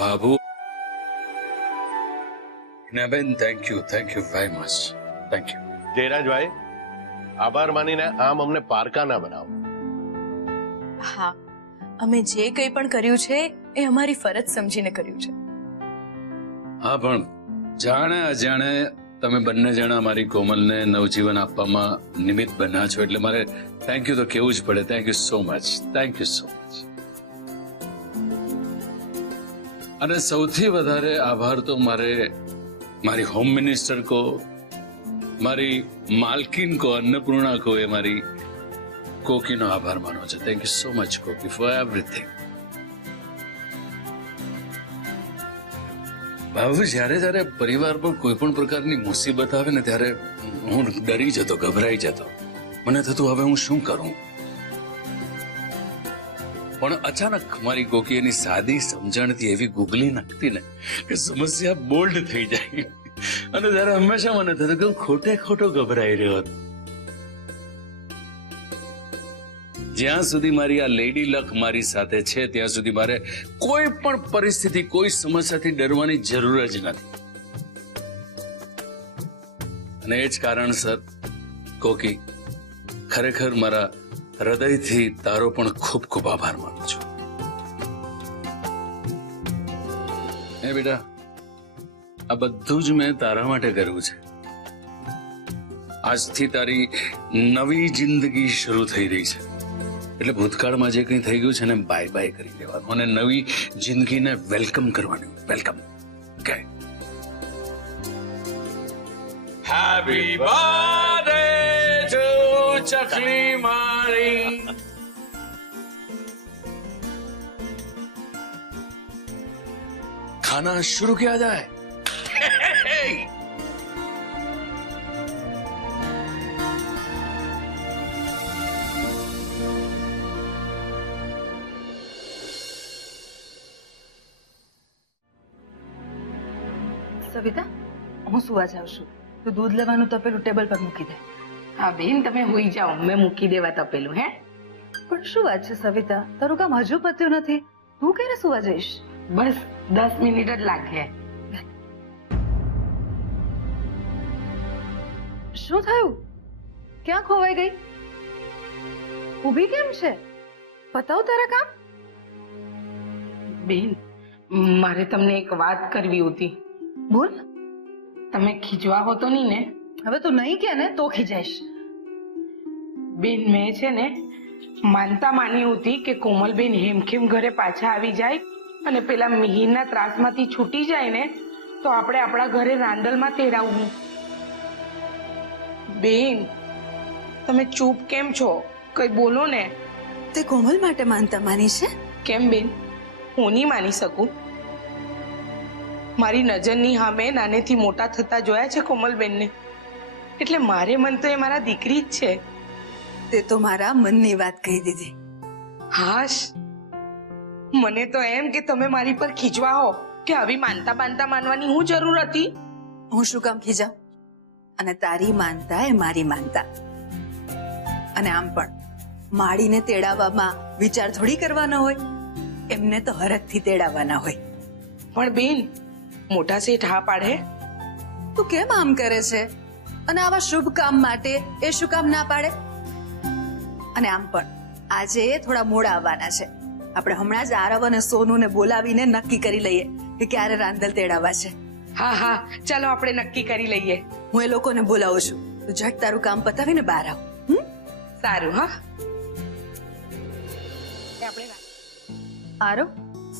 Babu Hinaben, thank you very much, thank you. Jayrajbhai, આભાર માનીને આમ અમને પારકા ના બનાવો. હા, અમે જે કંઈ પણ કર્યું છે એ અમારી ફરજ સમજીને કર્યું છે. હા, પણ જાણે અજાણે તમે બંને જણા મારી કોમલને નવજીવન આપવામાં નિમિત્ત બન્યા છો, એટલે મારે થેન્ક યુ તો કહેવું જ પડે. Thank you so much, thank you so much. અને સૌથી વધારે આભાર તો મારે મારી હોમ મિનિસ્ટર કો, મારી માલકીન કો, અન્નપૂર્ણા કો, એ મારી કોકીનો આભાર માનો છે. Thank you so much Koki for everything. Babu, જ્યારે પરિવાર પર કોઈ પણ પ્રકારની મુસીબત આવે ને ત્યારે હું ડરી જતો, ગભરાઈ જતો. મને થતું હવે હું શું કરું. પણ અચાનક મારી કોકી એની સાદી સમજણથી એવી ગુગલી નાખતી ને કે સમસ્યા બોલ્ડ થઈ જાય. અને ત્યારે હંમેશા મને થતું કે હું ખોટો ગભરાઈ રહ્યો હતો. જ્યાં સુધી મારી આ લેડી લક મારી સાથે છે ત્યાં સુધી મારે કોઈ પણ પરિસ્થિતિ, કોઈ સમસ્યાથી ડરવાની જરૂર જ નથી. અને એ જ કારણસર કોકી, ખરેખર મારા હૃદયથી તારો પણ ખૂબ ખૂબ આભાર માનું છું. એ બેટા, આ બધું જ મેં તારા માટે કર્યું છે. આજથી તારી નવી જિંદગી શરૂ થઈ રહી છે, એટલે ભૂતકાળમાં જે કંઈ થઈ ગયું છે ને બાય બાય કરી દેવાનું અને નવી જિંદગીને વેલકમ કરવાની. Welcome. Okay. Happy birthday to ચકલી મારી. ખાના शुरू किया जाए. સવિતા, હું સુવા જાઉં છું. તું દૂધ લેવાનું તપેલું ટેબલ પર મૂકી દે. હા બેન, તમે હોઈ જાઓ, મેં મૂકી દેવા તપેલું. હે, પણ શું વાત છે સવિતા, તારું કામ હજુ પત્યું નથી. તું ક્યારે સુવા જઈશ? બસ 10 મિનિટ જ લાગે. શું થયું? ક્યાં ખોવાઈ ગઈ? ઊભી કેમ છે? બતાવ તારા કામ. બેન, મારે તમને એક વાત કરવી હતી. બોલ. તમે ખીજવા હોતો નહીં ને? હવે તું નહીં કે ને તો ખીજાઈશ. બેન, મેં છે ને માનતા માની હતી કે કોમલબેન હેમખેમ ઘરે પાછા આવી જાય અને પેલા મિહિરના ત્રાસમાંથી છૂટી જાય ને તો આપણે આપણા ઘરે રાંદલમાં તેડાવવું. બેન, તમે ચૂપ કેમ છો? કઈ બોલો ને. તે કોમલ માટે માનતા માની છે? કેમ બેન, હું નહીં માની શકું? મારી નજરની સામે નાનેથી મોટા થતા જોયા છે કોમલબેનને, એટલે મારે મન તો એ મારા દીકરી જ છે. તે તો મારા મનની વાત કહી દીધી. હાશ, મને તો એમ કે તમે મારી પર ખીજવા હો કે આવી માનતા માનવાની હું જરૂર હતી? હું શું કામ ખીજાઉં? અને તારી માનતા એ મારી માનતા. અને આમ પણ માળીને તેડાવવામાં વિચાર થોડી કરવાનો હોય, એમને તો હરખથી તેડાવવાના હોય. પણ બેન, મોટા શેઠ હા પાડે? તું કેમ આમ કરે છે? અને આવા શુભ કામ માટે એ શું કામ ના પાડે? અને આમ પણ આજે થોડા મોડા આવવાના છે. આપણે હમણાં જ આરવ અને સોનુને બોલાવીને નક્કી કરી લઈએ કે ક્યારે રાંદલ તેડાવવા છે. હા હા, ચાલો આપણે નક્કી કરી લઈએ. હું એ લોકોને બોલાવું છું. તું ઝટ તારું કામ પતાવીને બહાર આવ. સારું. હા, આરવ,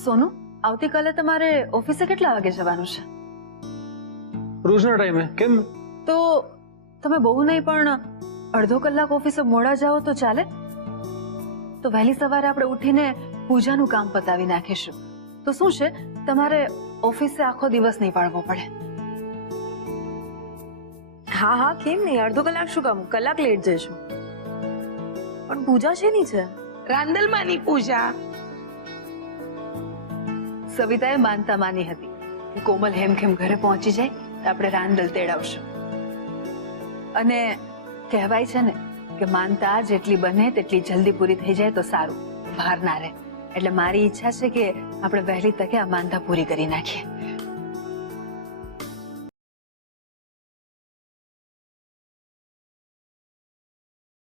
સોનુ, આવતીકાલે તમારે ઓફિસે કેટલા વાગે જવાનું છે? રોજના ટાઈમે. કેમ? તો તમે બહુ નહીં પણ અડધો કલાક ઓફિસે મોડા જાઓ તો ચાલે? તો વહેલી સવારે આપણે ઉઠીને પૂજાનું કામ પતાવી નાખીશું. તો શું છે, તમારે ઓફિસે આખો દિવસ નહીં પાડવો પડે. હા હા, કેમ નહીં? અડધો કલાક શું કામ, કલાક લેટ જઈશું. પણ પૂજા શેની છે? રાંદલમાંની પૂજા. સવિતાએ માનતા માની હતી કે કોમલ હેમખેમ ઘરે પહોંચી જાય તો આપણે રાંદલ તેડાવશું. અને કહેવાય છે ને કે માનતા જેટલી બને તેટલી જલ્દી પૂરી થઈ જાય તો સારું, ભાર ના રહે. એટલે મારી ઈચ્છા છે કે આપણે વહેલી તકે આ માનતા પૂરી કરી નાખીએ.